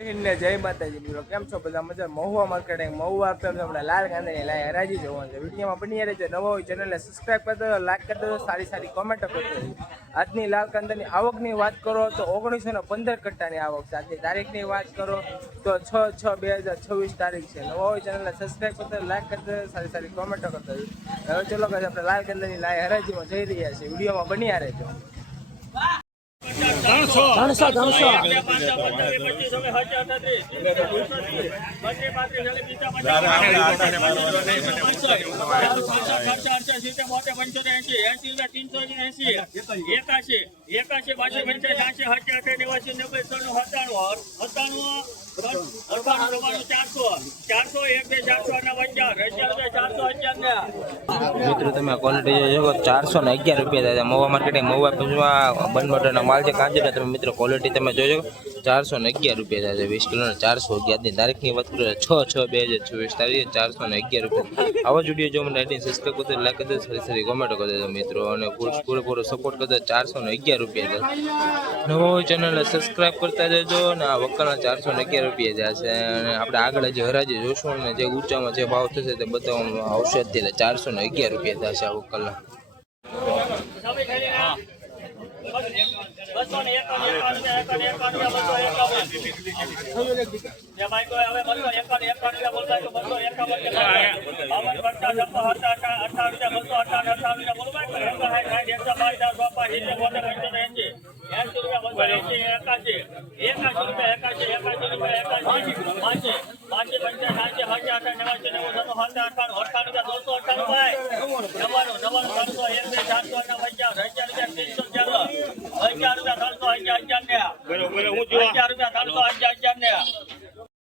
જય માતાજી મિત્રો, કેમ છો બધા? મજા? મહુવા માર્કેટિંગ મહુવા આપે આપણે લાલ કાંદાની લાય હરાજી જોવાનું છે. વિડીયોમાં બની રહેજો. નવો હોય ચેનલને સબસ્ક્રાઈબ કરી દો, લાઈક કરી દો, સારી કોમેન્ટો કરી દો. આજની લાલ કાંદાની આવકની વાત કરો તો 1915 કટ્ટાની આવક છે. આજની તારીખની વાત કરો તો 6/6/2026 તારીખ છે. નવો હોય ચેનલને સબસ્ક્રાઈબ કરી દો, લાઈક કરી દો, સારી કોમેન્ટો કરી દો. હવે ચલો કે આપણે લાલ કાંદાની લાય હરાજીમાં જઈ રહ્યા છીએ. વિડીયોમાં બની રહેજો. 300 મિત્રો તમે ક્વોલિટી જોઈ શકો 411 રૂપિયા થાય. મહુવા માર્કેટિંગ મહુવા પંચમાં બંધ મોટરના માલ છે. કાંજીના તમે મિત્રો ક્વોલિટી તમે જોઈ શકો 411 રૂપિયા થાય. 20 કિલોના 411. તારીખની વાત કરીએ 6/6/2026 તારીખે 411 રૂપિયા. આવા જ વિડીયો જો મને સબસ્ક્રાઈબ કરી દો, લાઈક કરી દો, સારી કોમેન્ટ કરી દો મિત્રો, અને પૂરેપૂરો સપોર્ટ કરી દો. 411 રૂપિયા થાય. નવો ચેનલ સબસ્ક્રાઈબ કરતા જજો. અને આ વકલના 411 રૂપિયા જશે. અને આપણે આગળ જે હરાજી જોશું ને જે ઊંચામાં જે ભાવ થશે તે બતાવવામાં આવશે. અત્યારે 411 રૂપિયા થશે આ વકલના.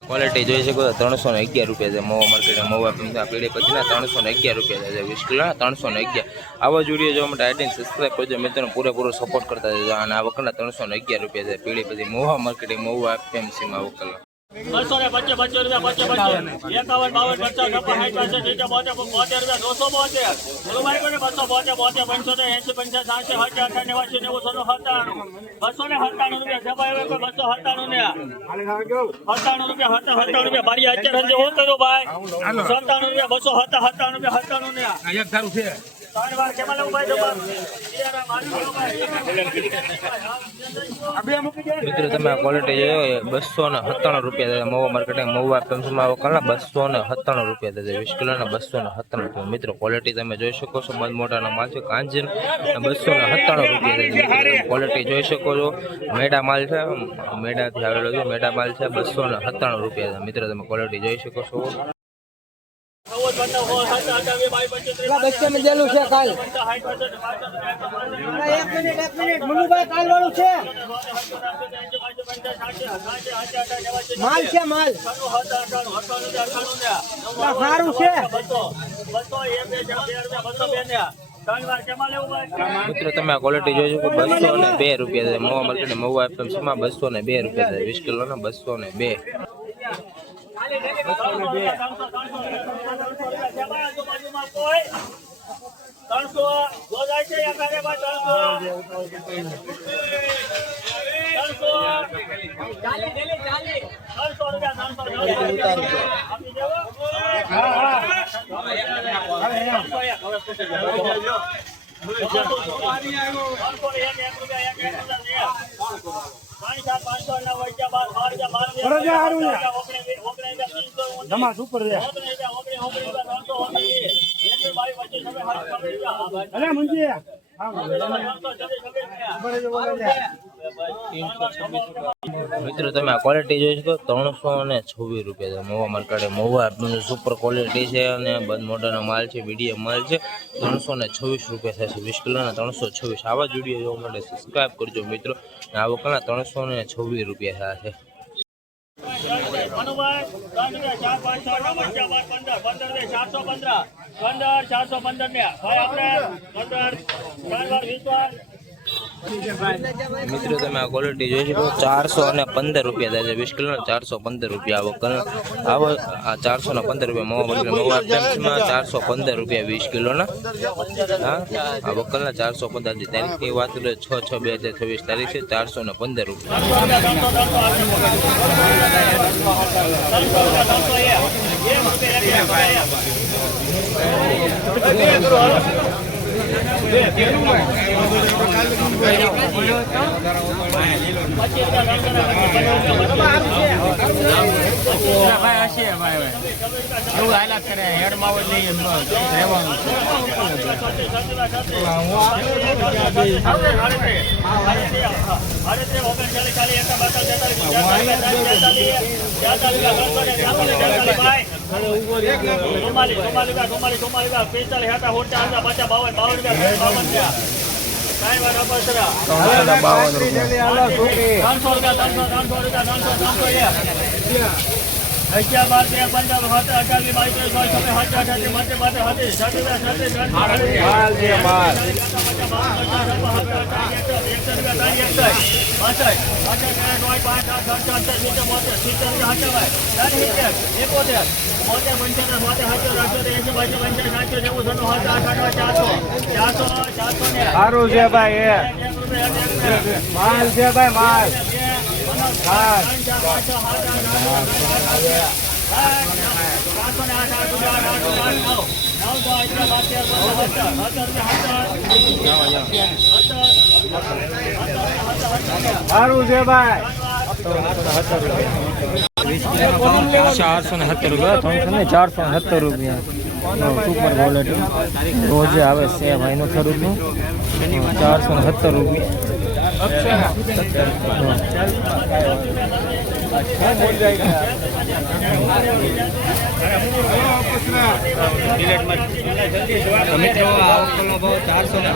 ક્વોલિટી જોઈ શકો 311 રૂપિયા છે. મહુવા માર્કેટ મહુવા પેઢી પછીના 311 રૂપિયા છે. 20 કિલોના 311. આવા જ વિડીયો જોવા માટે આઈડીને સબસ્ક્રાઈબ કરજો મિત્રો, પૂરેપૂરો સપોર્ટ કરતા જજો. અને આ વકલના 311 રૂપિયા છે. પેઢી પછી મહુવા માર્કેટિંગ મહુવા એપીએમસીમાં વકલના 225 રૂપિયા 55 52 55 60 72 272 275 80 85 88 રૂપિયા બારી 11 હો કરો ભાઈ 97 રૂપિયા 257 રૂપિયા મિત્રો તમે ક્વોલિટી જોયો 297 રૂપિયા. મહુવા માર્કેટિંગ મહુવા એપીએમસીમાં વકલના 297 રૂપિયા થશે. 20 કિલોના 297 રૂપિયા. મિત્રો ક્વોલિટી તમે જોઈ શકો છો. બંધ મોટાનો માલ છે. કાંજીન 297 રૂપિયા થશે. ક્વોલિટી જોઈ શકો છો. મેડા માલ છે, મેડાથી આવેલો છે. મેડા માલ છે 297 રૂપિયા છે. મિત્રો તમે ક્વોલિટી જોઈ શકો છો. બચ્ચા મેલું છે કાલ. એક મિનિટ મનુભાઈ કાલ વાળું છે. માલ છે, માલ સારું છે. મિત્રો તમે આ ક્વોલિટી જોઈ શકો 202 રૂપિયા છે. મહુવા માર્કેટ મહુવા એપીએમસીમાં 202 રૂપિયા છે. 20 કિલોના 202. મિત્રો તમે આ ક્વોલિટી જોઈ શકો 326 રૂપિયા છે. Mahuva market Mahuva super quality છે. અને બંધ મોટાનો માલ છે, મીડિયમ માલ છે. 326 રૂપિયા થશે. 20 કિલોના 326. આવા જ વિડીયો જોવા માટે સબસ્ક્રાઈબ કરજો મિત્રો. આ વકલના 326 રૂપિયા થશે. મિત્રો તમે આ ક્વોલિટી જોઈ શકો 415 રૂપિયા થાય છે. 20 કિલોના 415 રૂપિયા વકલ. આવો 415 રૂપિયા મહુવા એપીએમસીમાં 415 રૂપિયા 20 કિલોના. હા આ વકલના 415. તારીખની વાત કરીએ 6/6/2026 તારીખ છે. 415 રૂપિયા. એવું હાલાત કરે હેડમાં હોય નહીં રહેવાનું સારું છે ભાઈ એ માલ છે ભાઈ માલ સારું છે ભાઈ 470 રૂપિયા 470 રૂપિયા સુપર ક્વોલિટી રોજે આવે છે ભાઈનું ખરીદનું 470 રૂપિયા મિત્રો આ વખતનો ભાવ 400